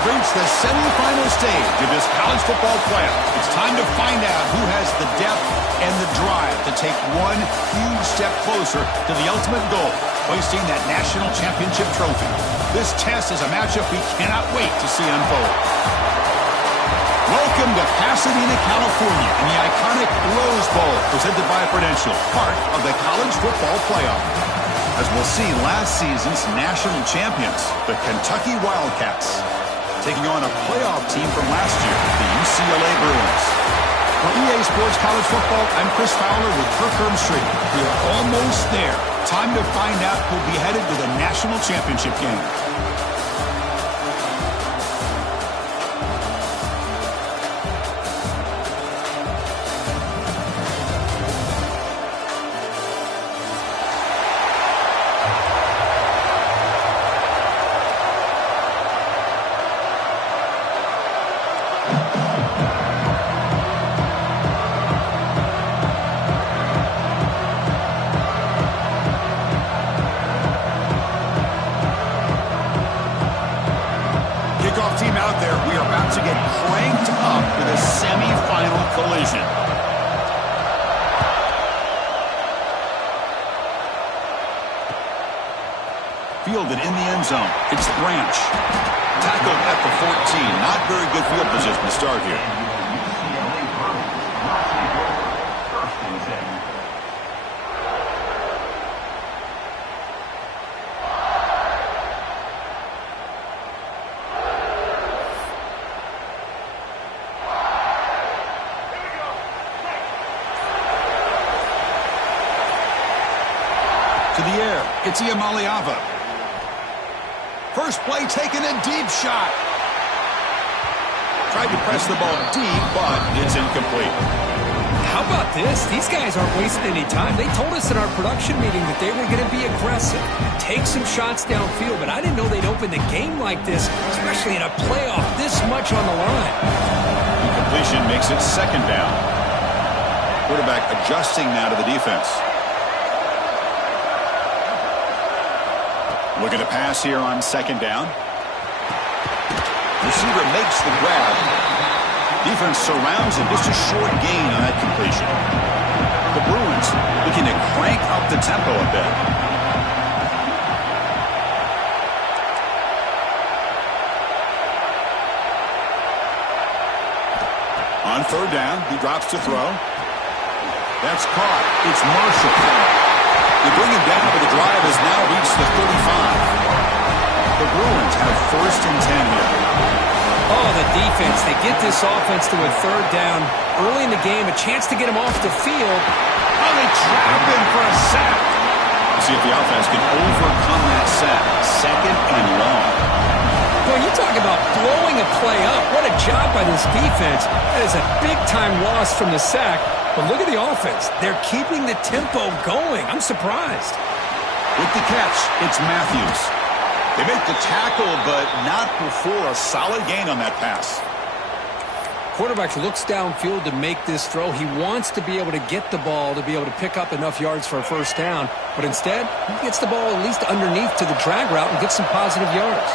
have reached the semifinal stage of this college football playoff. It's time to find out who has the depth and the drive to take one huge step closer to the ultimate goal, hoisting that national championship trophy. This test is a matchup we cannot wait to see unfold. Welcome to Pasadena, California, in the iconic Rose Bowl, presented by Prudential, part of the college football playoff. As we'll see, last season's national champions, the Kentucky Wildcats, taking on a playoff team from last year, the UCLA Bruins. For EA Sports College Football, I'm Chris Fowler with Kirk Herbstreit. We're almost there. Time to find out who'll be headed to the national championship game. Team out there, we are about to get cranked up with a semi-final collision. Fielded in the end zone. It's Branch. Tackled at the 14. Not very good field position to start here. To the air, it's Iamaleava. First play taken, a deep shot. Tried to press the ball deep, but it's incomplete. How about this? These guys aren't wasting any time. They told us in our production meeting that they were going to be aggressive, take some shots downfield, but I didn't know they'd open the game like this, especially in a playoff this much on the line. Completion makes it second down. Quarterback adjusting now to the defense. Looking to pass here on second down. Receiver makes the grab. Defense surrounds him. Just a short gain on that completion. The Bruins looking to crank up the tempo a bit. On third down, he drops to throw. That's caught. It's Marshall. They bring him down, but the drive has now reached the 35. The Bruins have first and 10 here. Oh, the defense. They get this offense to a third down. Early in the game, a chance to get him off the field. Oh, they trap him for a sack. Let's see if the offense can overcome that sack. Second and long. Boy, you talk about blowing a play up. What a job by this defense. That is a big-time loss from the sack. But look at the offense. They're keeping the tempo going. I'm surprised. With the catch, it's Matthews. They make the tackle, but not before a solid gain on that pass. Quarterback looks downfield to make this throw. He wants to be able to get the ball to be able to pick up enough yards for a first down. But instead, he gets the ball at least underneath to the drag route and gets some positive yards.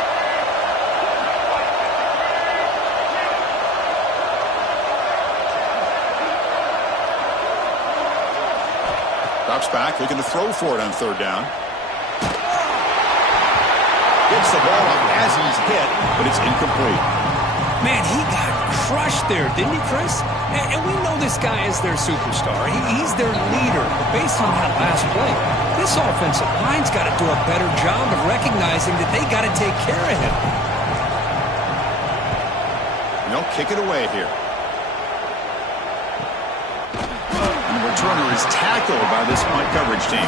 Drops back, looking to throw for it on third down. Gets the ball up as he's hit, but it's incomplete. Man, he got crushed there, didn't he, Chris? And we know this guy is their superstar. He's their leader. But based on that last play, this offensive line's got to do a better job of recognizing that they got to take care of him. They'll kick it away here. Returner is tackled by this punt coverage team.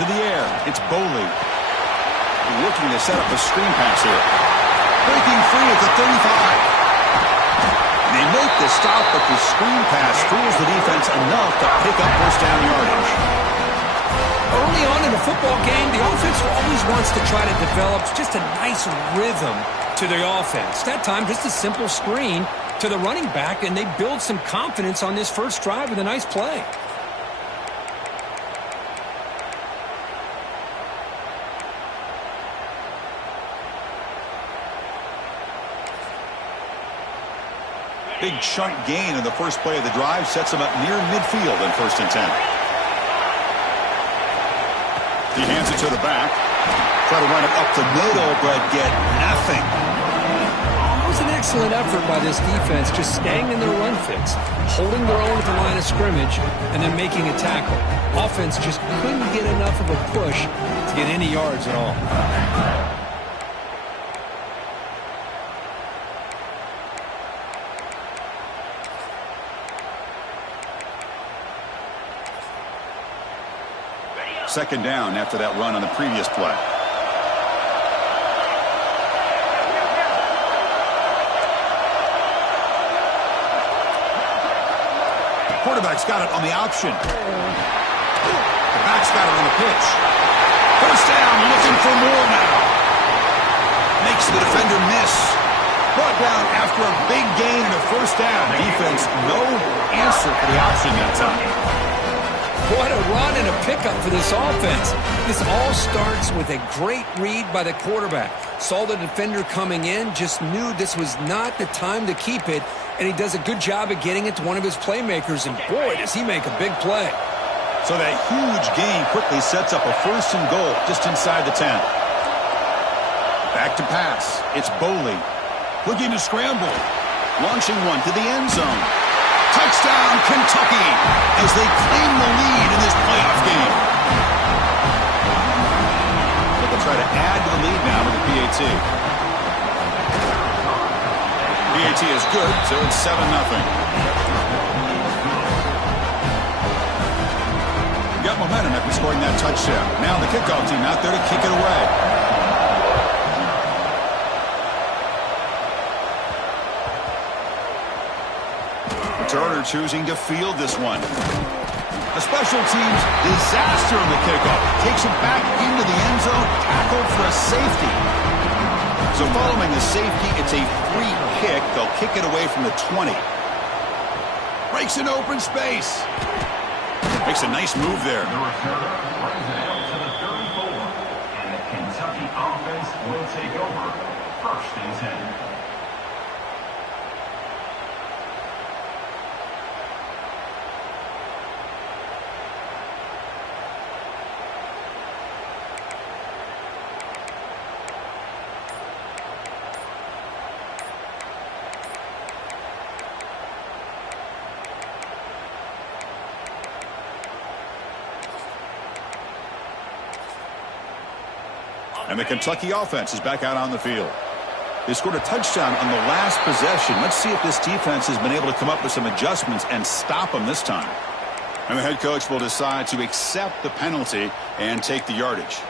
To the air, it's Boley. Looking to set up a screen pass here. Breaking free at the 35. They make the stop, but the screen pass fools the defense enough to pick up first down yardage. Early on in a football game, the offense always wants to try to develop just a nice rhythm to the offense. That time, just a simple screen to the running back, and they build some confidence on this first drive with a nice play. Big chunk gain in the first play of the drive sets him up near midfield in 1st and 10. He hands it to the back. Try to run it up the middle, but get nothing. It was an excellent effort by this defense, just staying in their run fits, holding their own at the line of scrimmage, and then making a tackle. Offense just couldn't get enough of a push to get any yards at all. Second down after that run on the previous play. Quarterback's got it on the option. The back's got it on the pitch. First down, looking for more now. Makes the defender miss. Brought down after a big gain and a first down. Defense, no answer for the option that time. What a run and a pickup for this offense. This all starts with a great read by the quarterback. Saw the defender coming in, just knew this was not the time to keep it, and he does a good job of getting it to one of his playmakers, and boy, does he make a big play. So that huge gain quickly sets up a 1st and goal just inside the 10. Back to pass. It's Boley. Looking to scramble. Launching one to the end zone. Touchdown, Kentucky, as they claim the lead in this playoff game. But they'll try to add to the lead now with the PAT. PAT is good, so it's 7-0. Got momentum after scoring that touchdown. Now the kickoff team out there to kick it away. Turner choosing to field this one. A special teams disaster on the kickoff. Takes it back into the end zone, tackled for a safety. So following the safety, it's a free kick. They'll kick it away from the 20. Breaks an open space. Makes a nice move there. The returner runs it out to the 34. And the Kentucky offense will take over 1st and 10. And the Kentucky offense is back out on the field. They scored a touchdown on the last possession. Let's see if this defense has been able to come up with some adjustments and stop them this time. And the head coach will decide to accept the penalty and take the yardage.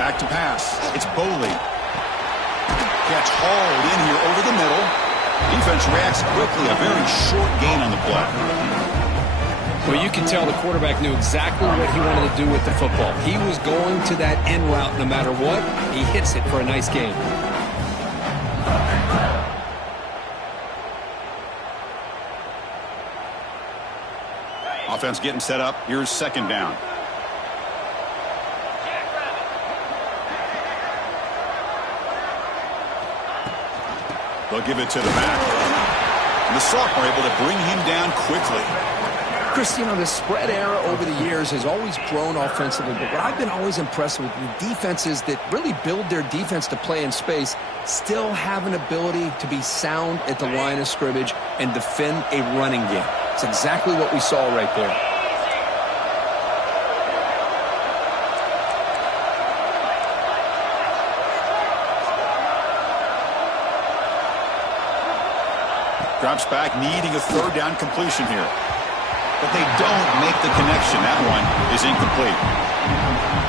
Back to pass. It's Boley. Catch hauled in here over the middle. Defense reacts quickly. A very short gain on the play. Well, you can tell the quarterback knew exactly what he wanted to do with the football. He was going to that end route no matter what. He hits it for a nice gain. Offense getting set up. Here's second down. They'll give it to the back. And the sophomore able to bring him down quickly. Chris, you know, the spread era over the years has always grown offensively, but what I've been always impressed with the defenses that really build their defense to play in space still have an ability to be sound at the line of scrimmage and defend a running game. It's exactly what we saw right there. Drops back, needing a third down completion here. But they don't make the connection. That one is incomplete.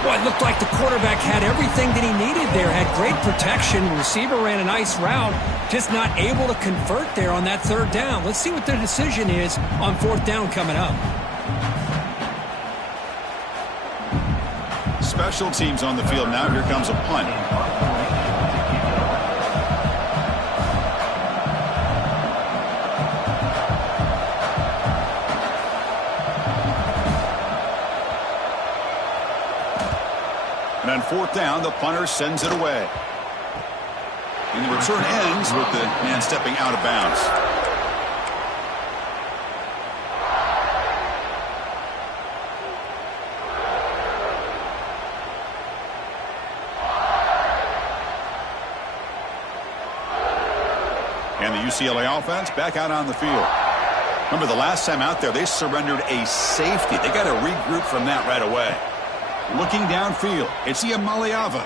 Well, it looked like the quarterback had everything that he needed there. Had great protection. The receiver ran a nice route. Just not able to convert there on that third down. Let's see what their decision is on fourth down coming up. Special teams on the field now. Here comes a punt. And on fourth down, the punter sends it away. And the return ends with the man stepping out of bounds. And the UCLA offense back out on the field. Remember, the last time out there, they surrendered a safety. They got to regroup from that right away. Looking downfield, it's Iamaleava.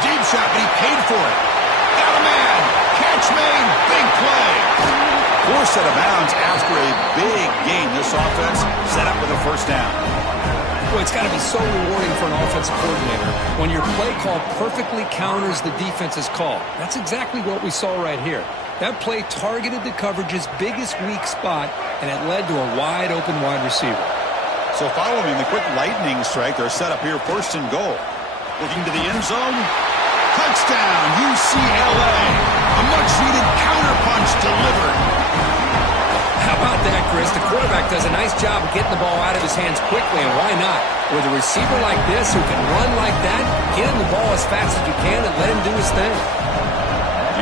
Deep shot, but he paid for it. Got a man. Catch made. Big play. Forced out of bounds after a big gain. This offense set up with a first down. Well, it's got to be so rewarding for an offensive coordinator when your play call perfectly counters the defense's call. That's exactly what we saw right here. That play targeted the coverage's biggest weak spot, and it led to a wide-open wide receiver. So following the quick lightning strike, they're set up here first and goal. Looking to the end zone. Touchdown, UCLA. A much-needed counterpunch delivered. How about that, Chris? The quarterback does a nice job of getting the ball out of his hands quickly, and why not? With a receiver like this who can run like that, get him the ball as fast as you can and let him do his thing.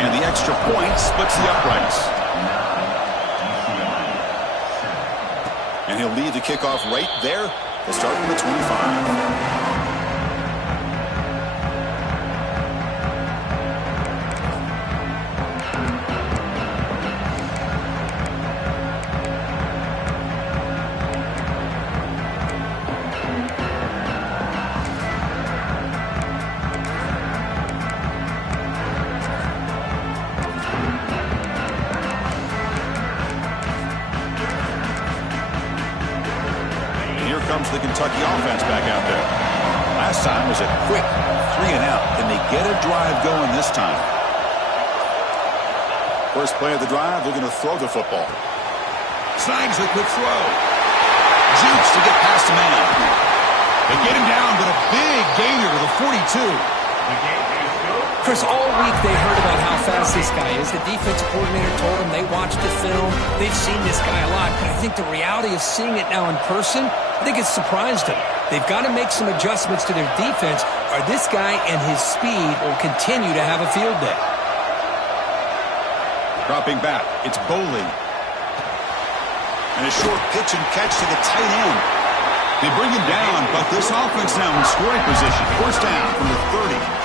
And the extra point splits the uprights. And he'll lead the kickoff right there to start from the 25. Comes the Kentucky offense back out there. Last time was a quick 3-and-out. Can they get a drive going this time? First play of the drive, they're going to throw the football. Snags the quick throw. Jukes to get past the man. They get him down, but a big gainer to the 42. Chris, all week they heard about how fast this guy is. The defensive coordinator told them they watched the film. They've seen this guy a lot, but I think the reality of seeing it now in person, I think it's surprised them. They've got to make some adjustments to their defense, or this guy and his speed will continue to have a field day. Dropping back, it's Bowling. And a short pitch and catch to the tight end. They bring him down, but this offense now in scoring position. First down from the 30.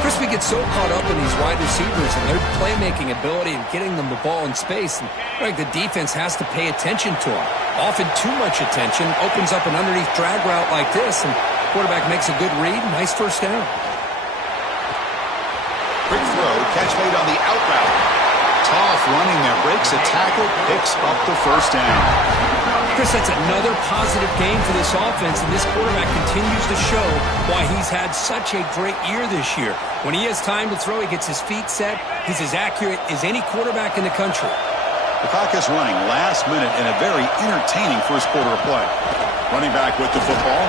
Chris, we get so caught up in these wide receivers and their playmaking ability and getting them the ball in space. And the defense has to pay attention to them. Often too much attention opens up an underneath drag route like this, and quarterback makes a good read. Nice first down. Quick throw, catch made on the out route. Tough running there, breaks a tackle, picks up the first down. Chris, that's another positive game for this offense, and this quarterback continues to show why he's had such a great year this year. When he has time to throw, he gets his feet set. He's as accurate as any quarterback in the country. The clock is running last minute in a very entertaining first quarter of play. Running back with the football.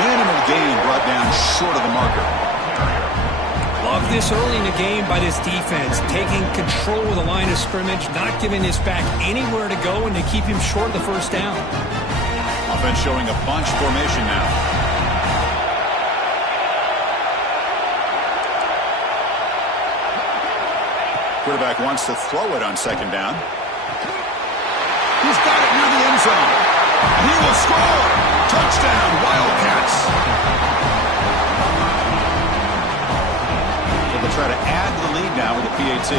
Minimal gain brought down short of the marker. Love this early in the game by this defense, taking control of the line of scrimmage, not giving this back anywhere to go, and to keep him short of the first down. Offense showing a bunch formation now. Quarterback wants to throw it on second down. He's got it near the end zone. He will score. Touchdown, Wildcats. They'll try to add to the lead now with a PAT.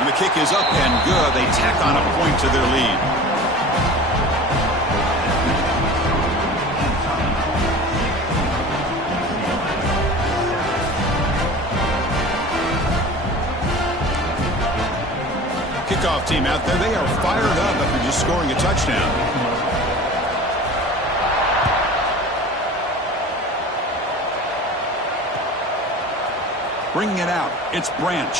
And the kick is up and good. They tack on a point to their lead. kickoff team out there, they are fired up after just scoring a touchdown. Bringing it out, it's Branch.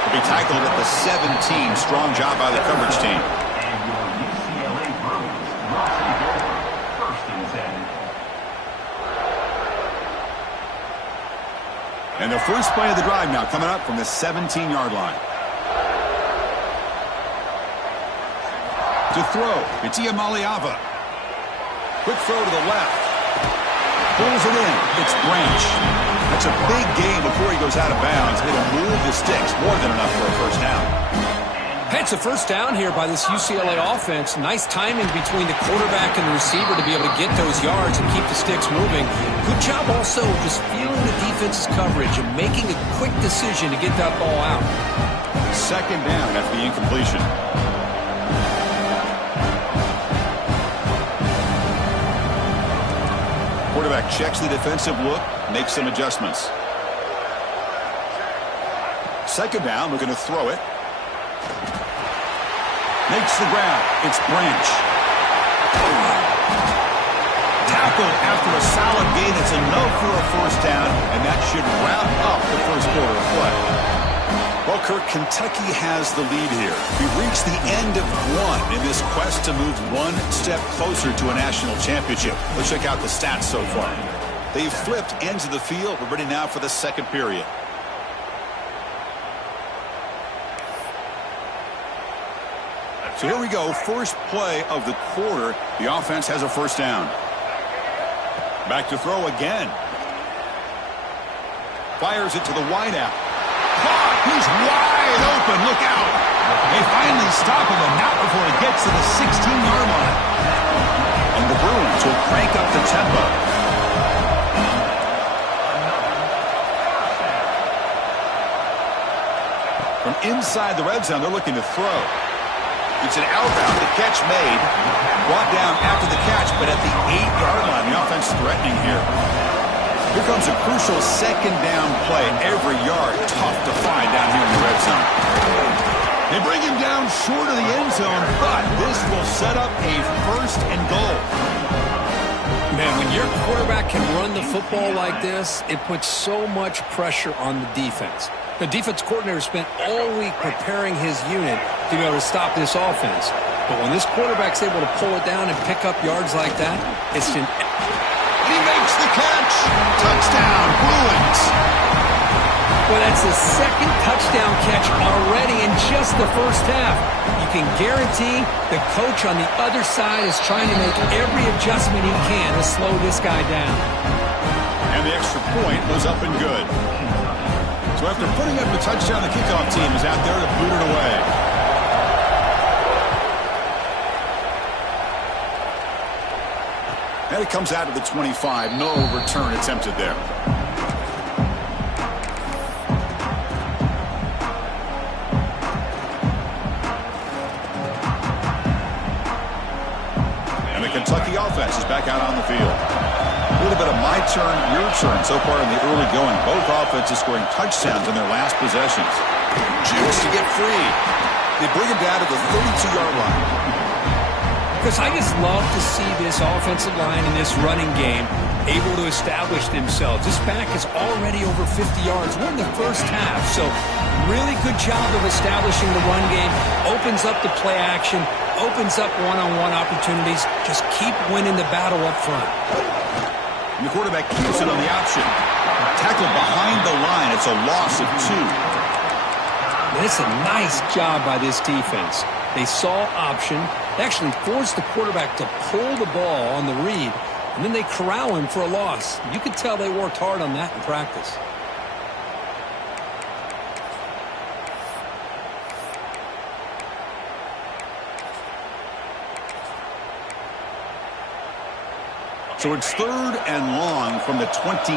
He'll be tackled at the 17. Strong job by the coverage team. And your UCLA Bruins will take over. First and 10. And the first play of the drive now coming up from the 17-yard line. To throw, it's Iamaleava. Quick throw to the left. Pulls it in. It's Branch. That's a big gain before he goes out of bounds. It'll move the sticks more than enough for a first down. It's a first down here by this UCLA offense. Nice timing between the quarterback and the receiver to be able to get those yards and keep the sticks moving. Good job also just feeling the defense's coverage and making a quick decision to get that ball out. Second down after the incompletion. Quarterback checks the defensive look, makes some adjustments. Second down, we're going to throw it. Makes the grab. It's Branch. Tackled after a solid gain. It's enough for a first down, and that should wrap up the first quarter of play. Well, Kirk, Kentucky has the lead here. We've reached the end of one in this quest to move one step closer to a national championship. Let's check out the stats so far. They've flipped ends of the field. We're ready now for the second period. So here we go. First play of the quarter. The offense has a first down. Back to throw again. Fires it to the wideout. Caught! He's wide open. Look out. They finally stop him, and not before he gets to the 16-yard line. And the Bruins will crank up the tempo. From inside the red zone, they're looking to throw. It's an outbound. The catch made. Brought down after the catch, but at the 8-yard line, the offense threatening here. Here comes a crucial second down play. Every yard tough to find down here in the red zone. They bring him down short of the end zone, but this will set up a first and goal. Man, when your quarterback can run the football like this, it puts so much pressure on the defense. The defense coordinator spent all week preparing his unit to be able to stop this offense. But when this quarterback's able to pull it down and pick up yards like that, it's an... He makes the catch. Touchdown, Bruins. Well, that's the second touchdown catch already in just the first half. You can guarantee the coach on the other side is trying to make every adjustment he can to slow this guy down. And the extra point was up and good. So after putting up the touchdown, the kickoff team is out there to boot it away. And it comes out of the 25. No return attempted there. And the Kentucky offense is back out on the field. A little bit of my turn, your turn so far in the early going. Both offenses scoring touchdowns in their last possessions. Jukes to get free. They bring him down to the 32-yard line. Because I just love to see this offensive line and this running game able to establish themselves. This back is already over 50 yards. We're in the first half, so really good job of establishing the run game. Opens up the play action, opens up one-on-one opportunities. Just keep winning the battle up front. And the quarterback keeps it on the option. Tackle behind the line. It's a loss of 2. And it's a nice job by this defense. They saw option. They actually forced the quarterback to pull the ball on the read, and then they corral him for a loss. You could tell they worked hard on that in practice. So it's third and long from the 29.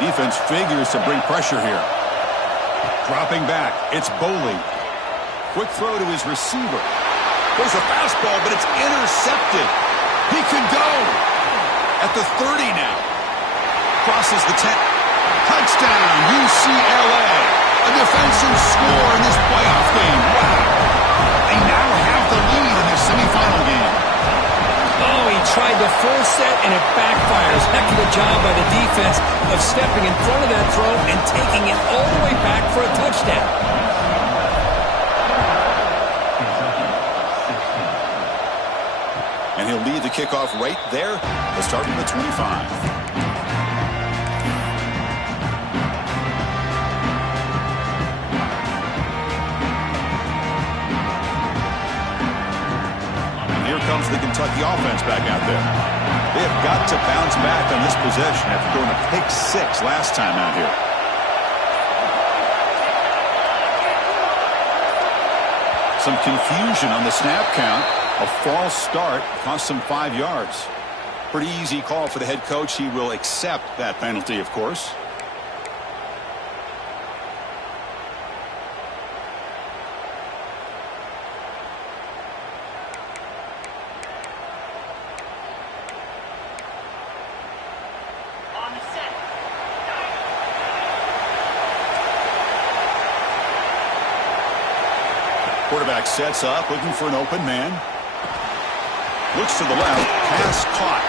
Defense figures to bring pressure here. Dropping back, it's Boley. Quick throw to his receiver. There's a fastball, but it's intercepted. He could go at the 30 now. Crosses the 10. Touchdown, UCLA. A defensive score in this playoff game. Wow. They now have the lead in this semifinal game. Oh, he tried the full set, and it backfires. Heck of a job by the defense of stepping in front of that throw and taking it all the way back for a touchdown. And he'll lead the kickoff right there. They'll start from the 25. Here comes the Kentucky offense back out there. They have got to bounce back on this possession after throwing a pick 6 last time out here. Some confusion on the snap count. A false start cost him 5 yards. Pretty easy call for the head coach. He will accept that penalty, of course. Quarterback sets up, looking for an open man. Looks to the left, pass caught.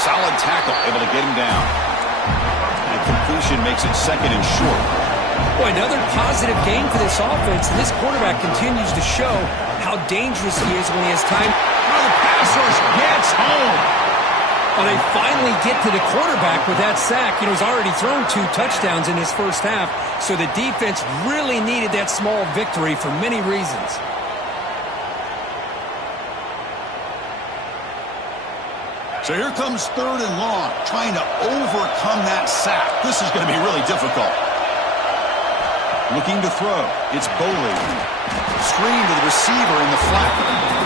Solid tackle, able to get him down. And completion makes it 2nd and short. Boy, another positive game for this offense, and this quarterback continues to show how dangerous he is when he has time. Oh, the pass rush gets home. Well, they finally get to the quarterback with that sack. You know, he's already thrown 2 touchdowns in his first half, so the defense really needed that small victory for many reasons. So here comes 3rd and long, trying to overcome that sack. This is going to be really difficult. Looking to throw. It's Boley. Screen to the receiver in the flat.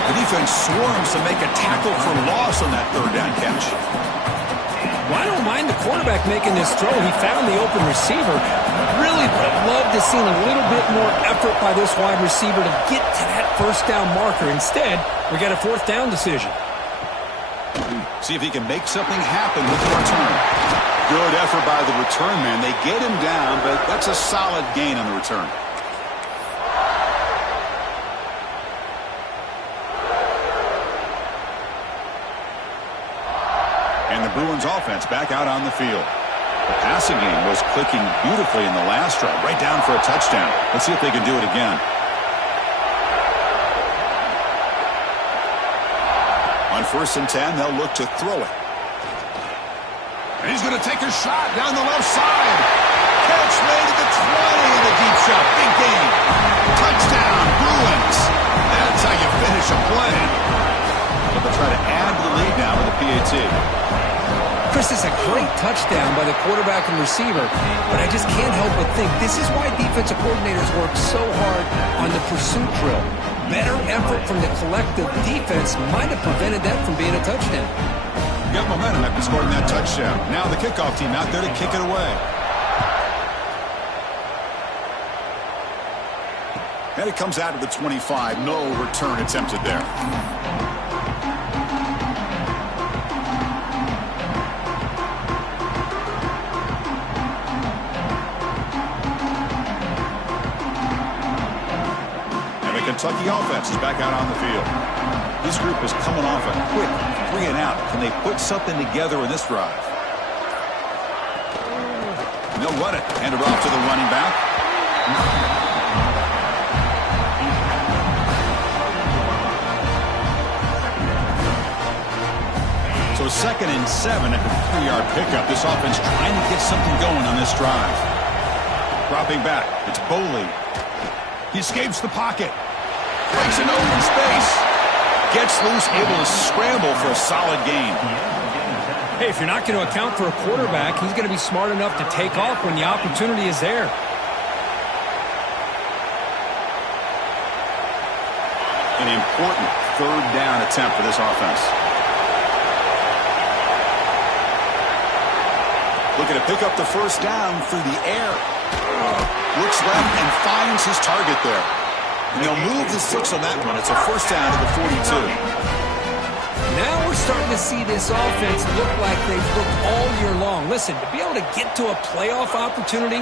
The defense swarms to make a tackle for loss on that 3rd down catch. Well, I don't mind the quarterback making this throw. He found the open receiver. Really would have loved to see a little bit more effort by this wide receiver to get to that 1st down marker. Instead, we got a 4th down decision. See if he can make something happen with the return. Good effort by the return man. They get him down, but that's a solid gain on the return. And the Bruins offense back out on the field. The passing game was clicking beautifully in the last drive, right down for a touchdown. Let's see if they can do it again. On 1st and 10, they'll look to throw it. And he's going to take a shot down the left side. Catch made at the 20 in the deep shot. Big game. Touchdown, Bruins. That's how you finish a play. But they'll try to add to the lead now with a PAT. Chris, is a great touchdown by the quarterback and receiver, but I just can't help but think this is why defensive coordinators work so hard on the pursuit drill. Better effort from the collective defense might have prevented that from being a touchdown. Got momentum after scoring that touchdown. Now the kickoff team out there to kick it away. And it comes out of the 25. No return attempted there. Kentucky offense is back out on the field. This group is coming off a quick 3 and out. Can they put something together in this drive? And they'll run it. Hand it off to the running back. So 2nd and 7 at the 3-yard pickup. This offense trying to get something going on this drive. Dropping back. It's Boley. He escapes the pocket. Breaks an open space. Gets loose, able to scramble for a solid gain. Hey, if you're not going to account for a quarterback, he's going to be smart enough to take off when the opportunity is there. An important 3rd down attempt for this offense. Looking to pick up the 1st down through the air. Looks left and finds his target there. And they'll move the 6 on that one. It's a 1st down to the 42. Now we're starting to see this offense look like they've looked all year long. Listen, to be able to get to a playoff opportunity,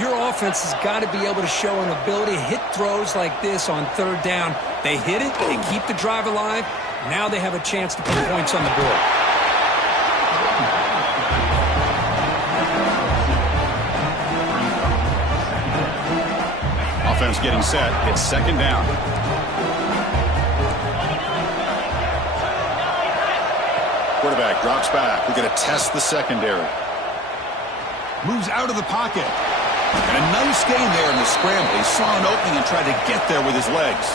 your offense has got to be able to show an ability to hit throws like this on third down. They hit it, they keep the drive alive. Now they have a chance to put points on the board. Offense getting set. It's second down. Quarterback drops back. We're going to test the secondary. Moves out of the pocket. And a nice gain there in the scramble. He saw an opening and tried to get there with his legs.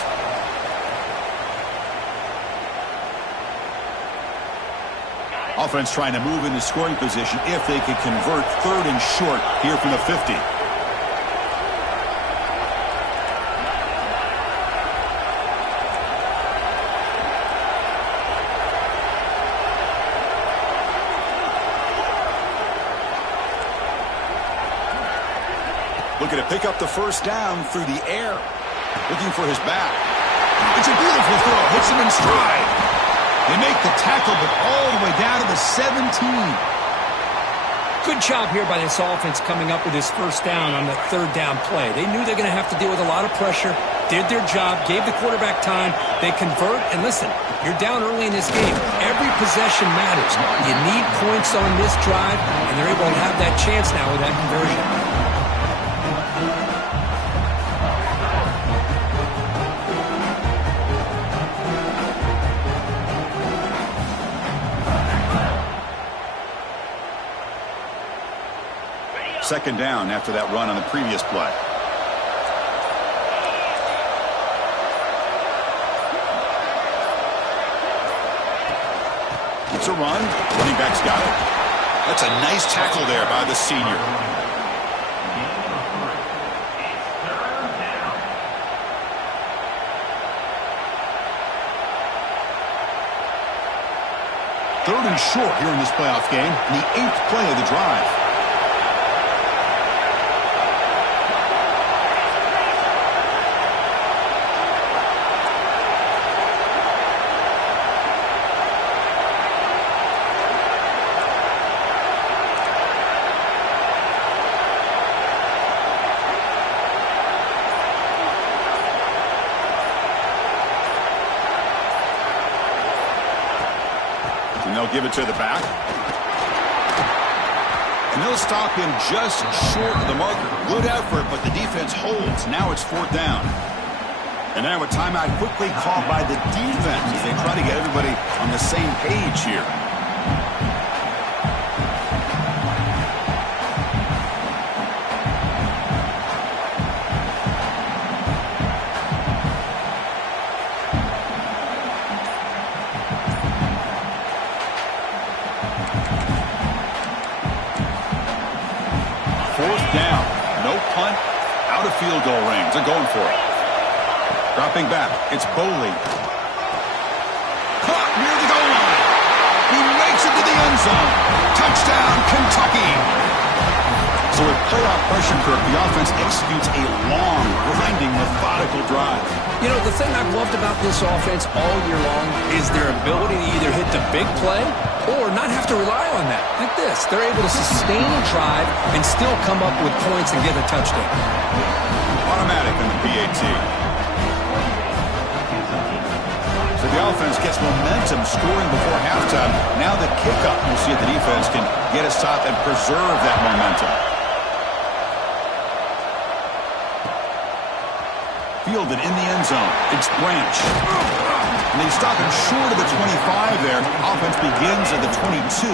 Offense trying to move into scoring position if they could convert third and short here from the 50. Looking to pick up the first down through the air. Looking for his back. It's a beautiful throw. Hits him in stride. They make the tackle, but all the way down to the 17. Good job here by this offense coming up with his first down on the third down play. They knew they're going to have to deal with a lot of pressure, did their job, gave the quarterback time. They convert, and listen, you're down early in this game. Every possession matters. You need points on this drive, and they're able to have that chance now with that conversion. Second down after that run on the previous play. It's a run. Running back's got it. That's a nice tackle there by the senior. Third and short here in this playoff game. The 8th play of the drive. They'll give it to the back. And they'll stop him just short of the marker. Good effort, but the defense holds. Now it's fourth down. And now a timeout quickly called by the defense as they try to get everybody on the same page here. Down. No punt. Out of field goal range. They're going for it. Dropping back. It's Boley. Caught near the goal line. He makes it to the end zone. Touchdown, Kentucky. So with playoff pressure, Kirk, the offense executes a long, grinding, methodical drive. You know, the thing I've loved about this offense all year long is their ability to either hit the big play or not have to rely on that. Like this, they're able to sustain a drive and still come up with points and get a touchdown. Automatic in the PAT. So the offense gets momentum scoring before halftime. Now the kickoff. We'll see if the defense can get a stop and preserve that momentum. Fielded in the end zone. It's Branch. And they stop him short of the 25 there. Offense begins at the 22.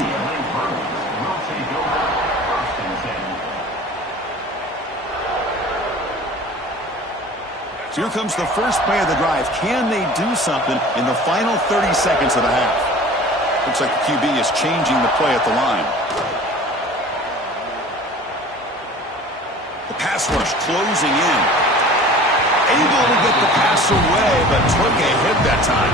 So here comes the first play of the drive. Can they do something in the final 30 seconds of the half? Looks like the QB is changing the play at the line. The pass rush closing in. Able to get the pass away, but took a hit that time.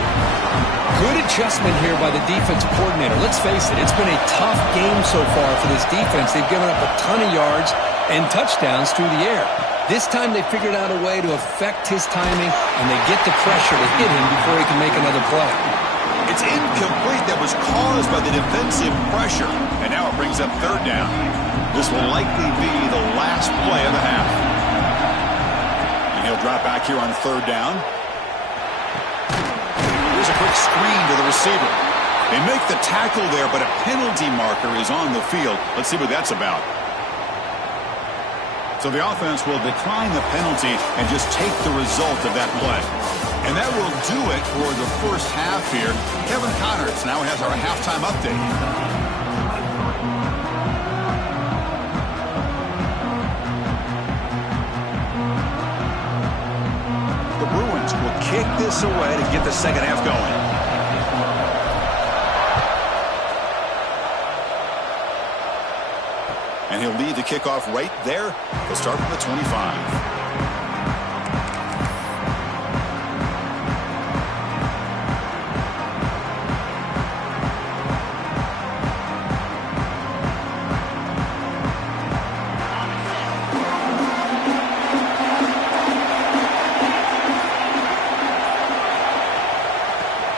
Good adjustment here by the defense coordinator. Let's face it, it's been a tough game so far for this defense. They've given up a ton of yards and touchdowns through the air. This time they figured out a way to affect his timing, and they get the pressure to hit him before he can make another play. It's It's incomplete. That was caused by the defensive pressure. And now it brings up third down. This will likely be the last play of the half. And he'll drop back here on third down. Here's a quick screen to the receiver. They make the tackle there, but a penalty marker is on the field. Let's see what that's about. So the offense will decline the penalty and just take the result of that play. And that will do it for the first half here. Kevin Connors now has our halftime update. The Bruins will kick this away to get the second half going. And he'll lead the kickoff right there. He'll start from the 25.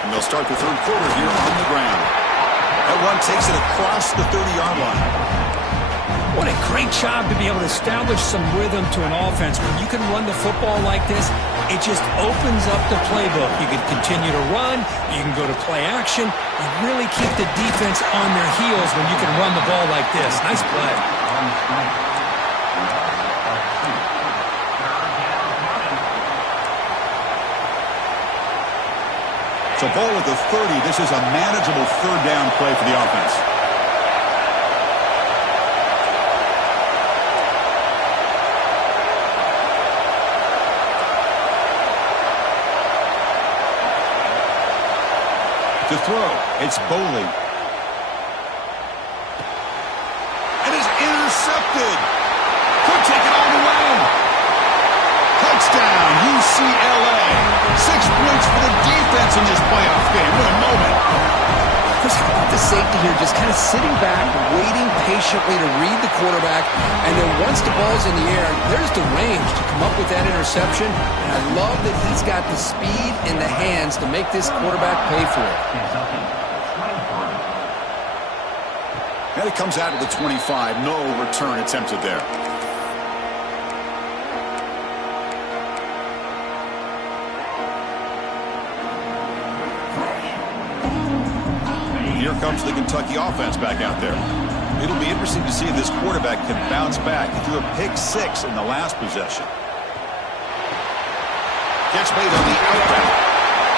And they'll start the third quarter here on the ground. That one takes it across the 30-yard line. What a great job to be able to establish some rhythm to an offense. When you can run the football like this, it just opens up the playbook. You can continue to run. You can go to play action. You really keep the defense on their heels when you can run the ball like this. Nice play. So ball at the 30. This is a manageable third down play for the offense. To throw, it's Boley. And is intercepted. Could take it all the way. Touchdown, UCLA. 6 points for the defense in this playoff game. What a moment. Chris, how about the safety here? Just kind of sitting back, waiting patiently to read the quarterback. And then once the ball's in the air, there's the range to come up with that interception. And I love that he's got the speed in the hands to make this quarterback pay for it. And it comes out of the 25. No return attempted there. Here comes the Kentucky offense back out there. It'll be interesting to see if this quarterback can bounce back. He threw a pick 6 in the last possession. Catch made on the outbound.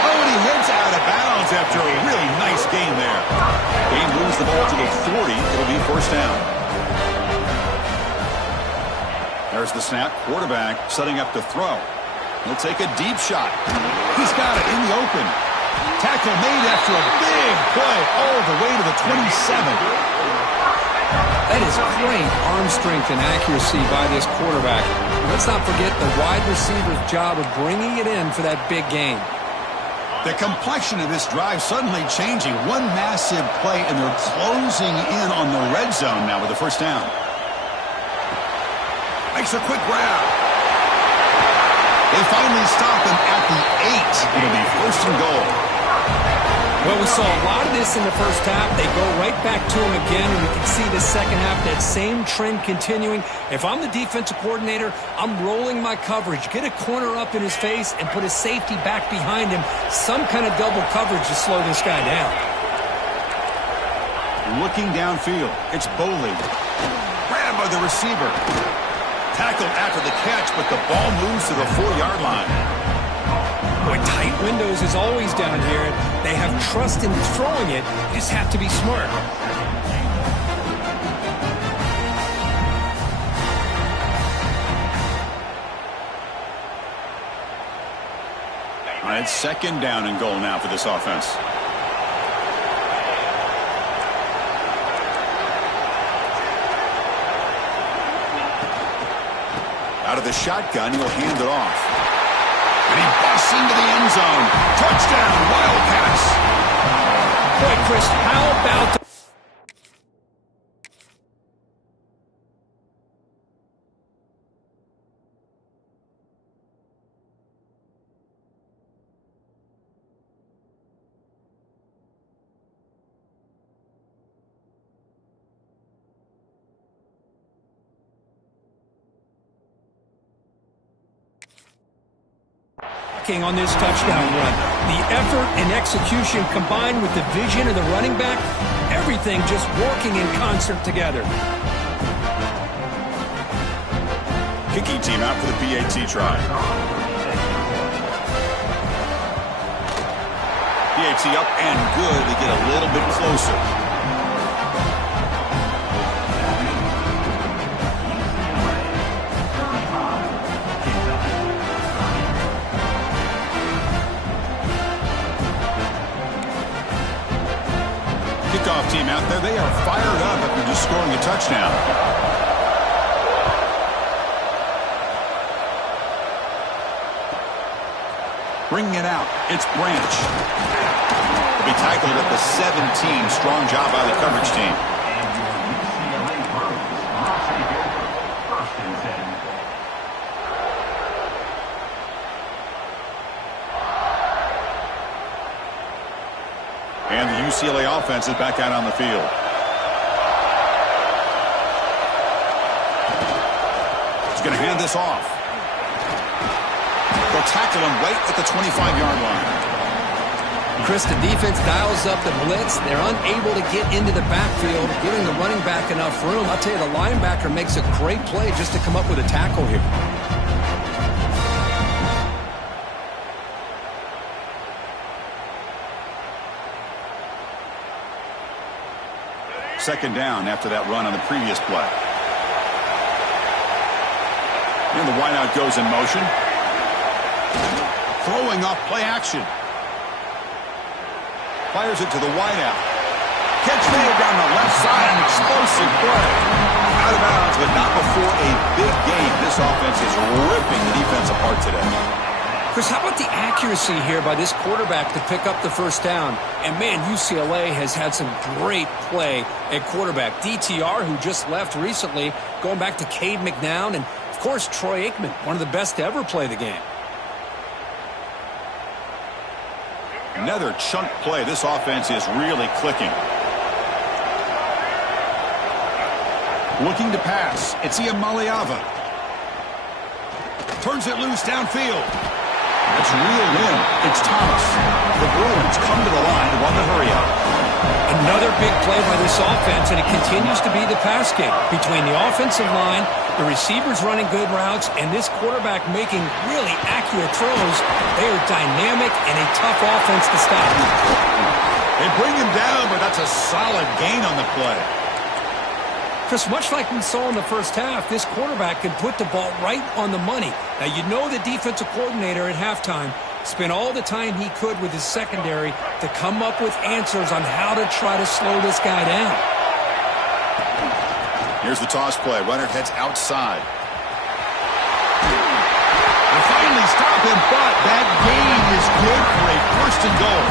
Oh, and he heads out of bounds after a really nice gain there. He moves the ball to the 40. It'll be first down. There's the snap. Quarterback setting up to throw. He'll take a deep shot. He's got it in the open. Tackle made after a big play all the way to the 27. That is great arm strength and accuracy by this quarterback. Let's not forget the wide receiver's job of bringing it in for that big gain. The complexion of this drive suddenly changing. One massive play, and they're closing in on the red zone now with the first down. Makes a quick grab. They finally stop him at the 8. It'll be first and goal. Well, we saw a lot of this in the first half. They go right back to him again, and we can see the second half, that same trend continuing. If I'm the defensive coordinator, I'm rolling my coverage. Get a corner up in his face and put a safety back behind him. Some kind of double coverage to slow this guy down. Looking downfield, it's Boley. Grabbed by the receiver. Tackled after the catch, but the ball moves to the 4-yard line. Boy, tight windows is always down here. They have trust in throwing it. You just have to be smart. All right, second down and goal now for this offense. Out of the shotgun, he'll hand it off. And he busts into the end zone. Touchdown, Wildcats. Boy, Chris, how about the shocking on this touchdown run. The effort and execution combined with the vision of the running back, everything just working in concert together. Kicking team out for the PAT try. PAT up and good to get a little bit closer. Kickoff team out there. They are fired up after just scoring a touchdown. Bringing it out, it's Branch. He'll be tackled at the 17. Strong job by the coverage team. And the UCLA offense is back out on the field. He's going to hand this off. They'll tackle him right at the 25-yard line. Chris, the defense dials up the blitz. They're unable to get into the backfield, giving the running back enough room. I'll tell you, the linebacker makes a great play just to come up with a tackle here. Second down after that run on the previous play. And the wideout goes in motion. Throwing off play action. Fires it to the wideout. Catch made down the left side. An explosive play. Out of bounds, but not before a big game. This offense is ripping the defense apart today. Chris, how about the accuracy here by this quarterback to pick up the first down? And, man, UCLA has had some great play at quarterback. DTR, who just left recently, going back to Cade McNown, and, of course, Troy Aikman, one of the best to ever play the game. Another chunk play. This offense is really clicking. Looking to pass. It's Iamaleava. Turns it loose downfield. It's reeled in. It's Thomas. The Bruins come to the line to run the hurry-up. Another big play by this offense, and it continues to be the pass game between the offensive line, the receivers running good routes, and this quarterback making really accurate throws. They are dynamic and a tough offense to stop. They bring him down, but that's a solid gain on the play. Chris, much like we saw in the first half, this quarterback can put the ball right on the money. Now, you know the defensive coordinator at halftime spent all the time he could with his secondary to come up with answers on how to try to slow this guy down. Here's the toss play. Runner heads outside. They finally stop him, but that gain is good for a first and goal.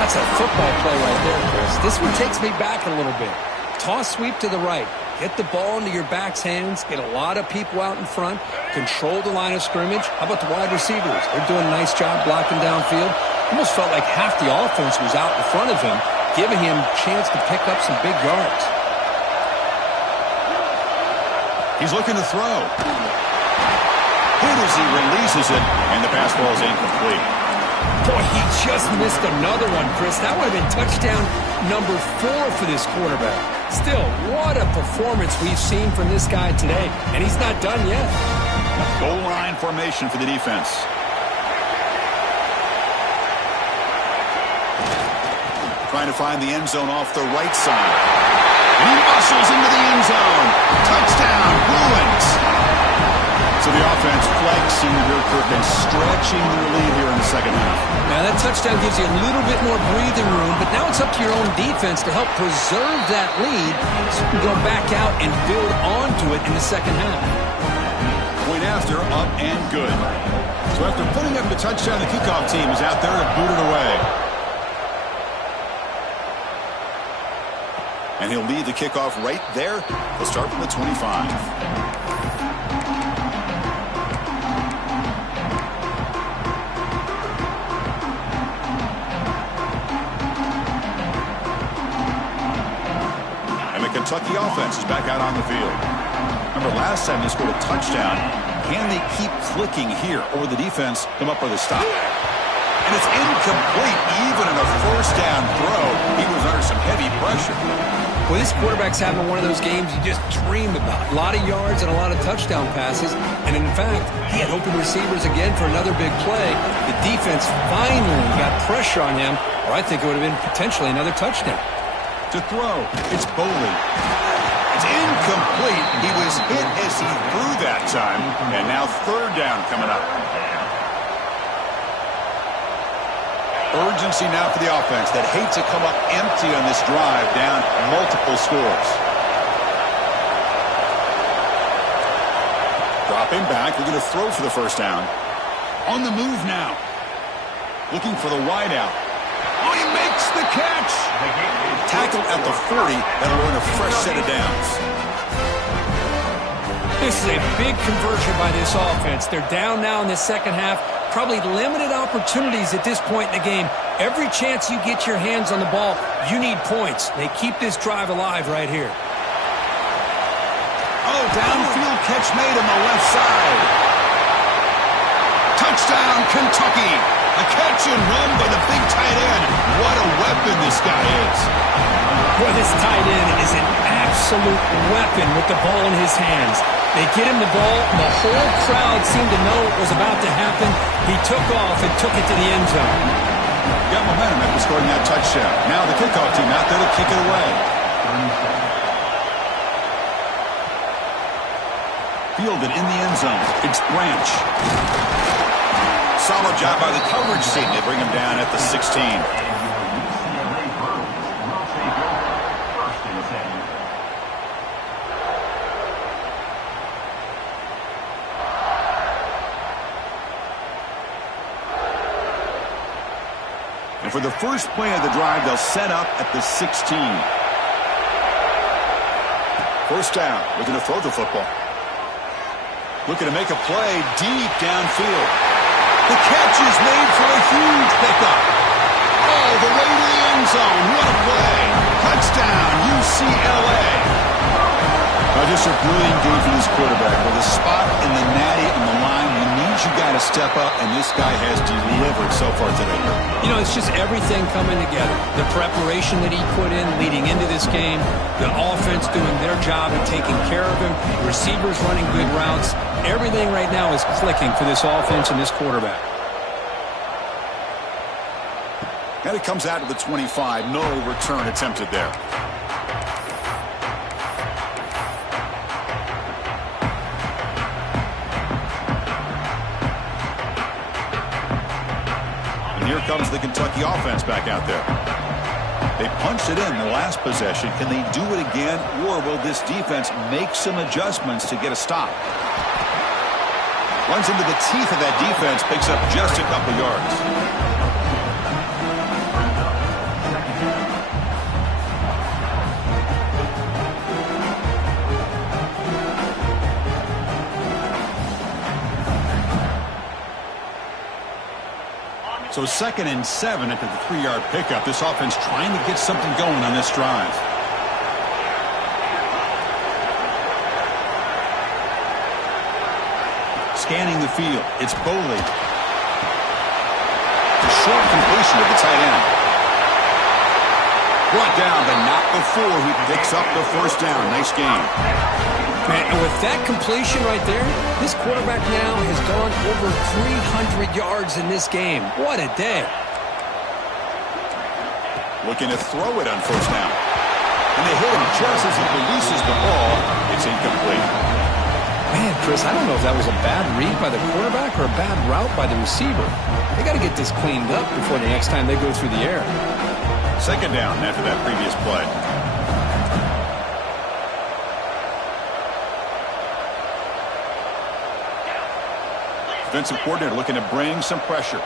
That's a football play right there, Chris. This one takes me back a little bit. Toss sweep to the right. Get the ball into your back's hands. Get a lot of people out in front. Control the line of scrimmage. How about the wide receivers? They're doing a nice job blocking downfield. Almost felt like half the offense was out in front of him, giving him a chance to pick up some big yards. He's looking to throw. Hit as he releases it, and the pass ball is incomplete. Boy, he just missed another one, Chris. That would have been touchdown number 4 for this quarterback. Still, what a performance we've seen from this guy today, and he's not done yet. Goal line formation for the defense. Trying to find the end zone off the right side. He muscles into the end zone. Touchdown, Bruins. So the offense flexing here, Kirk, and stretching their lead here in the second half. Now that touchdown gives you a little bit more breathing room, but now it's up to your own defense to help preserve that lead so you can go back out and build onto it in the second half. Point after, up and good. So after putting up the touchdown, the kickoff team is out there to boot it away. And he'll lead the kickoff right there. He'll start from the 25. Kentucky offense is back out on the field. Remember last time they scored a touchdown Can they keep clicking here, or will the defense come up with a stop? And it's incomplete. Even in a first down throw, he was under some heavy pressure. Well, this quarterback's having one of those games you just dream about. A lot of yards and a lot of touchdown passes. And in fact, he had open receivers again for another big play. The defense finally got pressure on him, or I think it would have been potentially another touchdown. To throw, it's Boley. It's incomplete. He was hit as he threw that time. And now third down coming up. Urgency now for the offense that hate to come up empty on this drive, down multiple scores. Dropping back, we're going to throw for the first down. On the move now. Looking for the wideout. Oh, he makes the catch. Tackled at the 40. That'll earn a fresh set of downs. This is a big conversion by this offense. They're down now in the second half. Probably limited opportunities at this point in the game. Every chance you get your hands on the ball, you need points. They keep this drive alive right here. Oh, downfield catch made on the left side. Touchdown, Kentucky. A catch and run by the big tight end. What a weapon this guy is. Boy, this tight end is an absolute weapon with the ball in his hands. They get him the ball, and the whole crowd seemed to know it was about to happen. He took off and took it to the end zone. Got momentum after scoring that touchdown. Now the kickoff team out there to kick it away. Fielded in the end zone. It's Branch. Solid job by the coverage team. They bring him down at the 16. And for the first play of the drive, they'll set up at the 16. First down, looking to throw the football. Looking to make a play deep downfield. The catch is made for a huge pickup. Oh, the way to the end zone. What a play. Touchdown, UCLA. Just a brilliant game for this quarterback. With a spot in the natty on the line, you need you got to step up, and this guy has delivered so far today. You know, it's just everything coming together. The preparation that he put in leading into this game, the offense doing their job and taking care of him, receivers running good routes. Everything right now is clicking for this offense and this quarterback. And it comes out to the 25. No return attempted there. Here comes the Kentucky offense back out there. They punched it in the last possession. Can they do it again, or will this defense make some adjustments to get a stop? Runs into the teeth of that defense, picks up just a couple yards. So 2nd and 7 after the 3-yard pickup. This offense trying to get something going on this drive. Scanning the field. It's Boley. The short completion of the tight end. Brought down, but not before he picks up the first down. Nice game. Man, and with that completion right there, this quarterback now has gone over 300 yards in this game. What a day. Looking to throw it on first down. And they hit him just as he releases the ball. It's incomplete. Man, Chris, I don't know if that was a bad read by the quarterback or a bad route by the receiver. They got to get this cleaned up before the next time they go through the air. 2nd down after that previous play. Defensive coordinator looking to bring some pressure.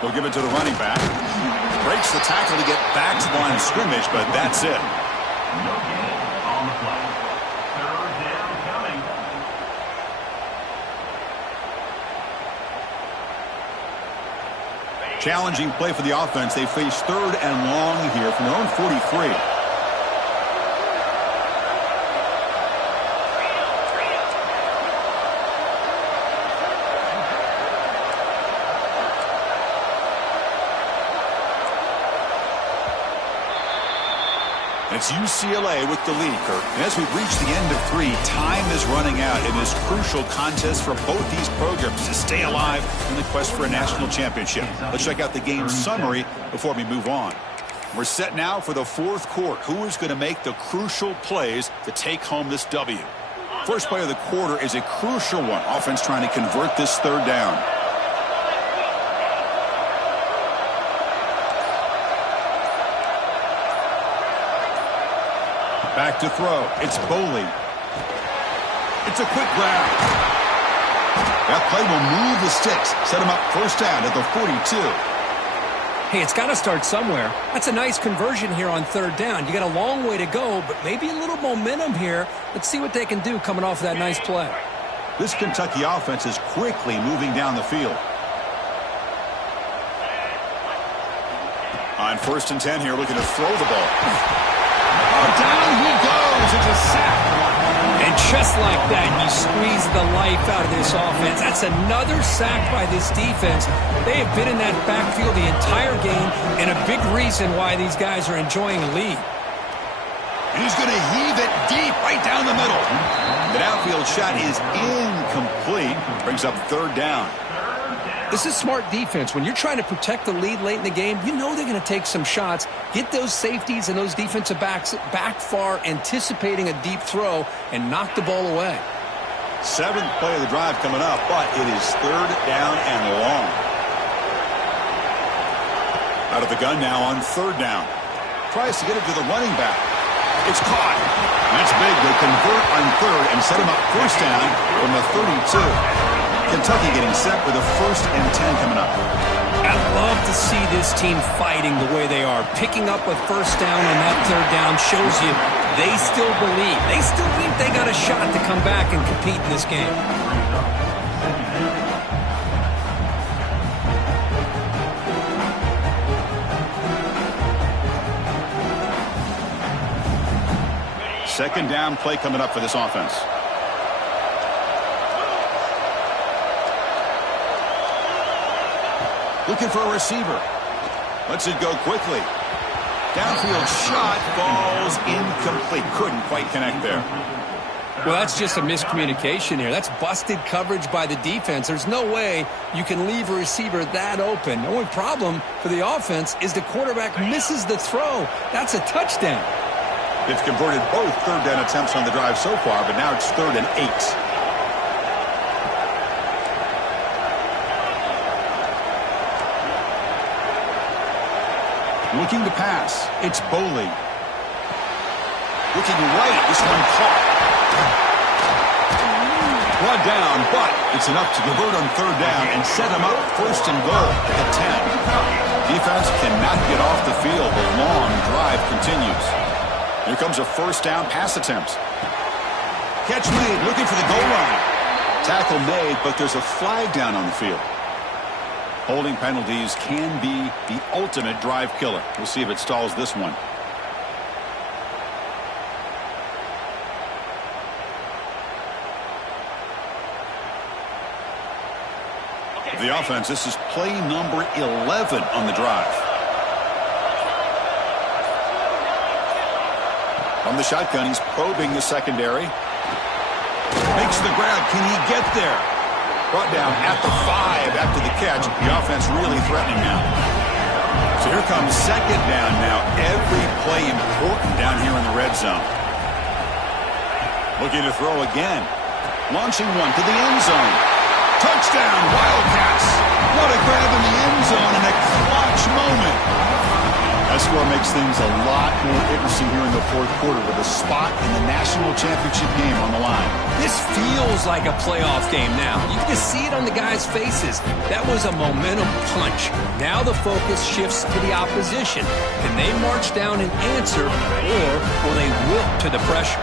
They'll give it to the running back. Breaks the tackle to get back to the line of scrimmage, but that's it. No gain on the play. Third down coming. Challenging play for the offense. They face 3rd and long here from their own 43. It's UCLA with the lead, Kirk. And as we've reached the end of 3, time is running out in this crucial contest for both these programs to stay alive in the quest for a national championship. Let's check out the game summary before we move on. We're set now for the 4th quarter. Who is going to make the crucial plays to take home this W? First play of the quarter is a crucial one. Offense trying to convert this 3rd down. Back to throw. It's Boley. It's a quick grab. That play will move the sticks. Set him up 1st down at the 42. Hey, it's got to start somewhere. That's a nice conversion here on 3rd down. You got a long way to go, but maybe a little momentum here. Let's see what they can do coming off that nice play. This Kentucky offense is quickly moving down the field. On 1st and 10 here, looking to throw the ball. Down he goes. It's a sack. And just like that, you squeeze the life out of this offense. That's another sack by this defense. They have been in that backfield the entire game, and a big reason why these guys are enjoying a lead. And he's going to heave it deep right down the middle. The downfield shot is incomplete. Brings up 3rd down. This is smart defense. When you're trying to protect the lead late in the game, you know they're going to take some shots, get those safeties and those defensive backs back far, anticipating a deep throw, and knock the ball away. 7th play of the drive coming up, but it is 3rd down and long. Out of the gun now on 3rd down. Tries to get it to the running back. It's caught. That's big. They convert on 3rd and set him up 1st down from the 32. Kentucky getting set with a 1st and 10 coming up. I love to see this team fighting the way they are. Picking up a 1st down on that 3rd down shows you they still believe. They still think they got a shot to come back and compete in this game. Second down play coming up for this offense. Looking for a receiver. Lets it go quickly. Downfield shot falls incomplete. Couldn't quite connect there. Well, that's just a miscommunication here. That's busted coverage by the defense. There's no way you can leave a receiver that open. The only problem for the offense is the quarterback misses the throw. That's a touchdown. They've converted both 3rd down attempts on the drive so far, but now it's 3rd and 8. Looking to pass. It's Boley. Looking right. This one caught. Brought down, but it's enough to convert on 3rd down and set him up 1st and goal at the 10. Defense cannot get off the field. The long drive continues. Here comes a 1st down pass attempt. Catch made. Looking for the goal line. Tackle made, but there's a flag down on the field. Holding penalties can be the ultimate drive killer. We'll see if it stalls this one. The offense, this is play number 11 on the drive. From the shotgun, he's probing the secondary. Makes the grab. Can he get there? Brought down at the 5 after the catch. The offense really threatening now. So here comes 2nd down now. Every play important down here in the red zone. Looking to throw again. Launching one to the end zone. Touchdown, Wildcats. What a grab in the end zone in a clutch moment. That score makes things a lot more interesting here in the 4th quarter with a spot in the national championship game on the line. This feels like a playoff game now. You can just see it on the guys' faces. That was a momentum punch. Now the focus shifts to the opposition. Can they march down and answer, or will they wilt to the pressure?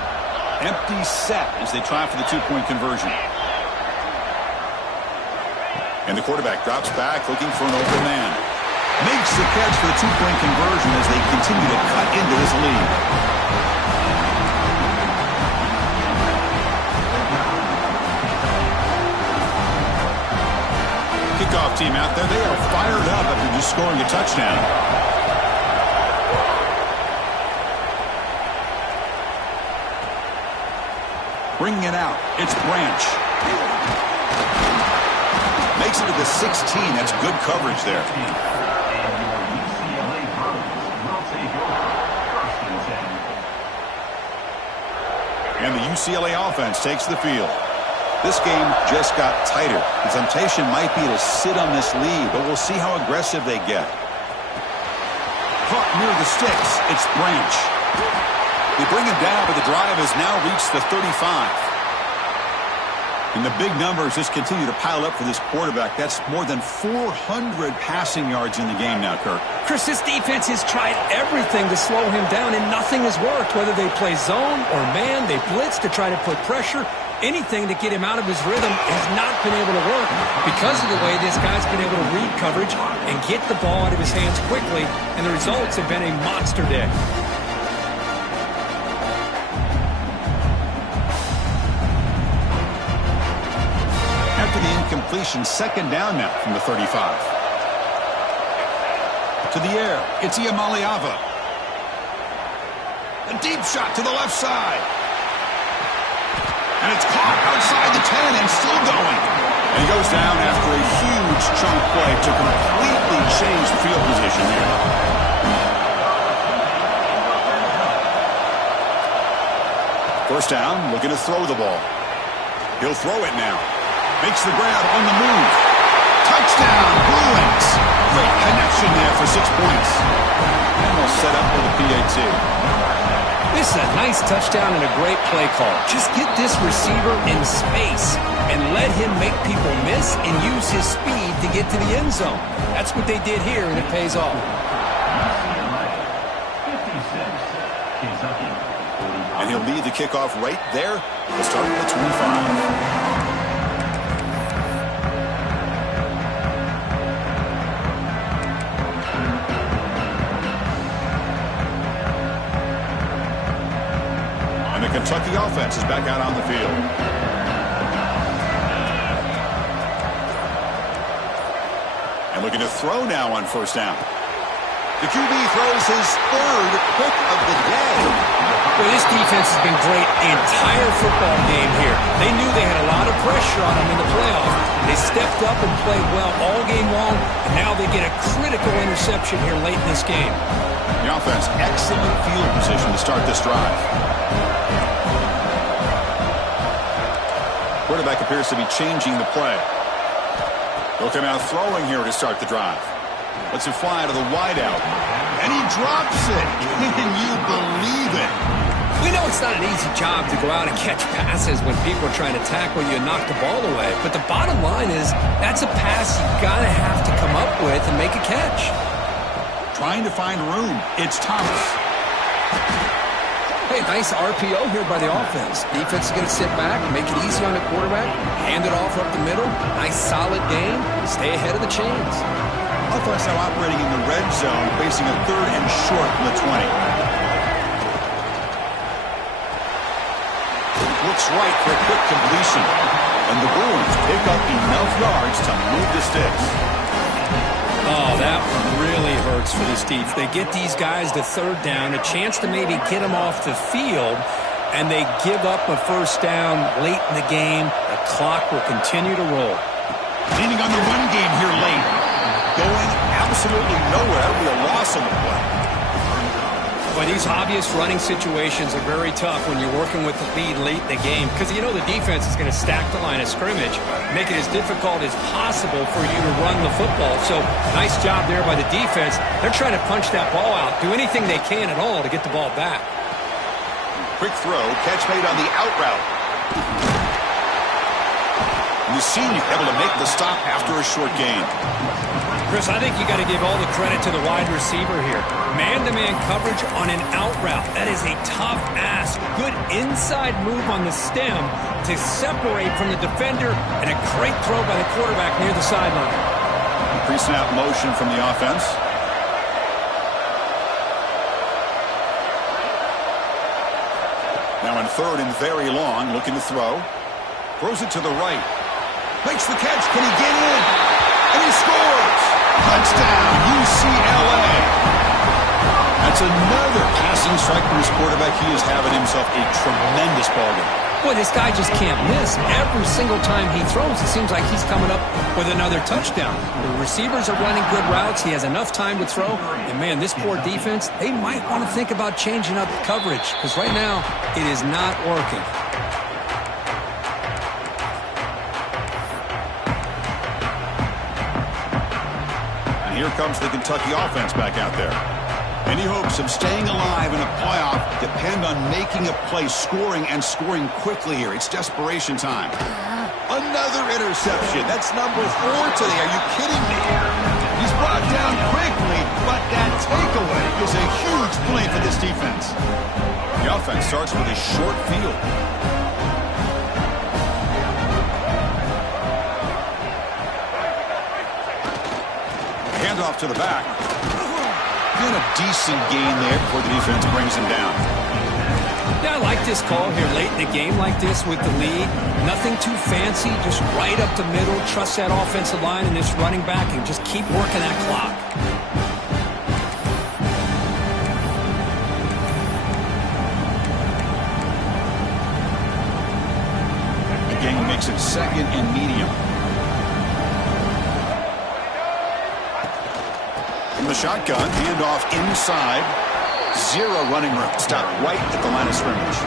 Empty set as they try for the 2-point conversion. And the quarterback drops back looking for an open man. Makes the catch for the two-point conversion as they continue to cut into this lead. Kickoff team out there. They are fired up after just scoring a touchdown. Bringing it out. It's Branch. Makes it to the 16. That's good coverage there. And the UCLA offense takes the field. This game just got tighter. The temptation might be to sit on this lead, but we'll see how aggressive they get. Caught near the sticks. It's Branch. They bring him down, but the drive has now reached the 35. And the big numbers just continue to pile up for this quarterback. That's more than 400 passing yards in the game now, Kirk. Chris, this defense has tried everything to slow him down, and nothing has worked. Whether they play zone or man, they blitz to try to put pressure. Anything to get him out of his rhythm has not been able to work because of the way this guy's been able to read coverage and get the ball out of his hands quickly, and the results have been a monster day. After the incompletion, second down now from the 35. To the air, it's Iamaleava. A deep shot to the left side. And it's caught outside the 10 and still going. And he goes down after a huge chunk play to completely change the field position here. First down, looking to throw the ball. He'll throw it now. Makes the grab on the move. Touchdown, Bruins. Great connection there for 6 points. And they'll set up with a PAT. This is a nice touchdown and a great play call. Just get this receiver in space and let him make people miss and use his speed to get to the end zone. That's what they did here, and it pays off. And he'll lead the kickoff right there. We'll start at the 25. Kentucky offense is back out on the field. And looking to throw now on first down. The QB throws his third pick of the day. Well, this defense has been great the entire football game here. They knew they had a lot of pressure on them in the playoff. They stepped up and played well all game long, and now they get a critical interception here late in this game. The offense, excellent field position to start this drive. Quarterback appears to be changing the play. He'll come out throwing here to start the drive. Lets it fly to the wideout. And he drops it. Can you believe it? We know it's not an easy job to go out and catch passes when people are trying to tackle you and knock the ball away. But the bottom line is that's a pass you got to have to come up with and make a catch. Trying to find room. It's Thomas. Hey, nice RPO here by the offense. Defense is going to sit back and make it easy on the quarterback. Hand it off up the middle. Nice solid game. Stay ahead of the chains. Offense now operating in the red zone, facing a third and short from the 20. Looks right for a quick completion. And the Bruins pick up enough yards to move the sticks. Oh, that really hurts for this defense. They get these guys to third down, a chance to maybe get them off the field, and they give up a first down late in the game. The clock will continue to roll. Leaning on the run game here late. Going absolutely nowhere. That'll be a loss on the play. Boy, these obvious running situations are very tough when you're working with the lead late in the game because you know the defense is going to stack the line of scrimmage, make it as difficult as possible for you to run the football. So nice job there by the defense. They're trying to punch that ball out, do anything they can at all to get the ball back. Quick throw, catch made on the out route. Lucini able to make the stop after a short gain. Chris, I think you got to give all the credit to the wide receiver here. Man-to-man coverage on an out route. That is a tough ask. Good inside move on the stem to separate from the defender, and a great throw by the quarterback near the sideline. Pre-snap motion from the offense. Now in third and very long, looking to throw. Throws it to the right. Makes the catch. Can he get in? And he scores! Touchdown, UCLA! That's another passing strike for his quarterback. He is having himself a tremendous ballgame. Boy, this guy just can't miss. Every single time he throws, it seems like he's coming up with another touchdown. The receivers are running good routes. He has enough time to throw. And, man, this poor defense, they might want to think about changing up coverage because right now it is not working. And here comes the Kentucky offense back out there. Any hopes of staying alive in a playoff depend on making a play, scoring, and scoring quickly here. It's desperation time. Another interception. That's number 4 today. Are you kidding me? He's brought down quickly, but that takeaway is a huge play for this defense. The offense starts with a short field. Handoff to the back. And a decent gain there before the defense brings him down. Yeah, I like this call here late in the game like this with the lead. Nothing too fancy, just right up the middle. Trust that offensive line and this running back and just keep working that clock. Again, makes it second and medium. From the shotgun, handoff inside. 0 running room. Stop right at the line of scrimmage.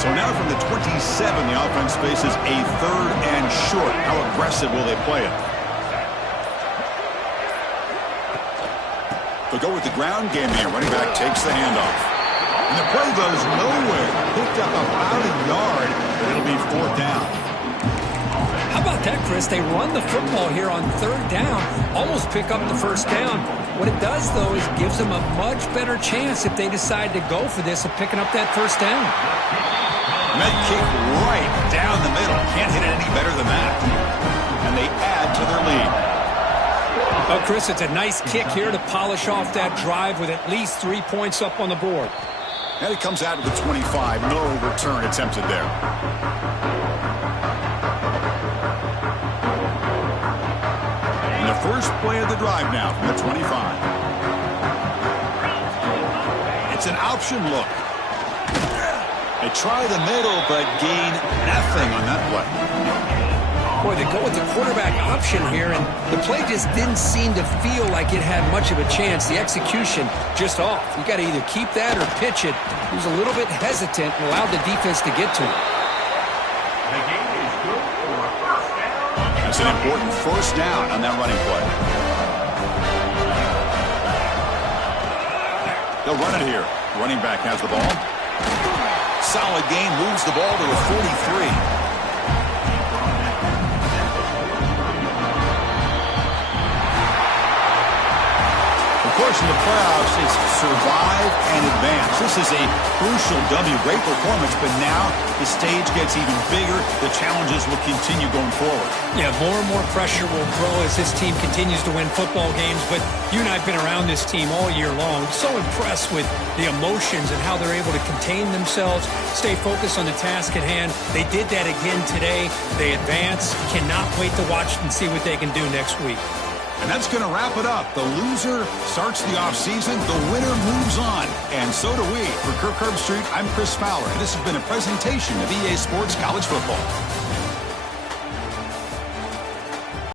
So now from the 27, the offense faces a 3rd and short. How aggressive will they play it? They'll go with the ground game here. Running back takes the handoff. And the play goes nowhere. Picked up about a yard, but it'll be 4th down. How about that, Chris? They run the football here on 3rd down, almost pick up the 1st down. What it does, though, is gives them a much better chance if they decide to go for this of picking up that 1st down. And that kick right down the middle. Can't hit it any better than that. And they add to their lead. Oh, Chris, it's a nice kick here to polish off that drive with at least 3 points up on the board. And it comes out of the 25. No return attempted there. And the first play of the drive now from the 25. It's an option look. They try the middle, but gain nothing on that play. Boy, they go with the quarterback option here, and the play just didn't seem to feel like it had much of a chance. The execution just off. You got to either keep that or pitch it. He was a little bit hesitant and allowed the defense to get to him. The game is good for a 1st down. That's an important 1st down on that running play. They'll run it here. Running back has the ball. Solid gain, moves the ball to a 43. Of course, in the playoffs, it's survive and advance. This is a crucial W. Great performance, but now the stage gets even bigger. The challenges will continue going forward. Yeah, more and more pressure will grow as this team continues to win football games, but you and I have been around this team all year long. So impressed with the emotions and how they're able to contain themselves, stay focused on the task at hand. They did that again today. They advance. Cannot wait to watch and see what they can do next week. And that's going to wrap it up. The loser starts the offseason. The winner moves on. And so do we. For Kirk Herbstreit, I'm Chris Fowler. And this has been a presentation of EA Sports College Football.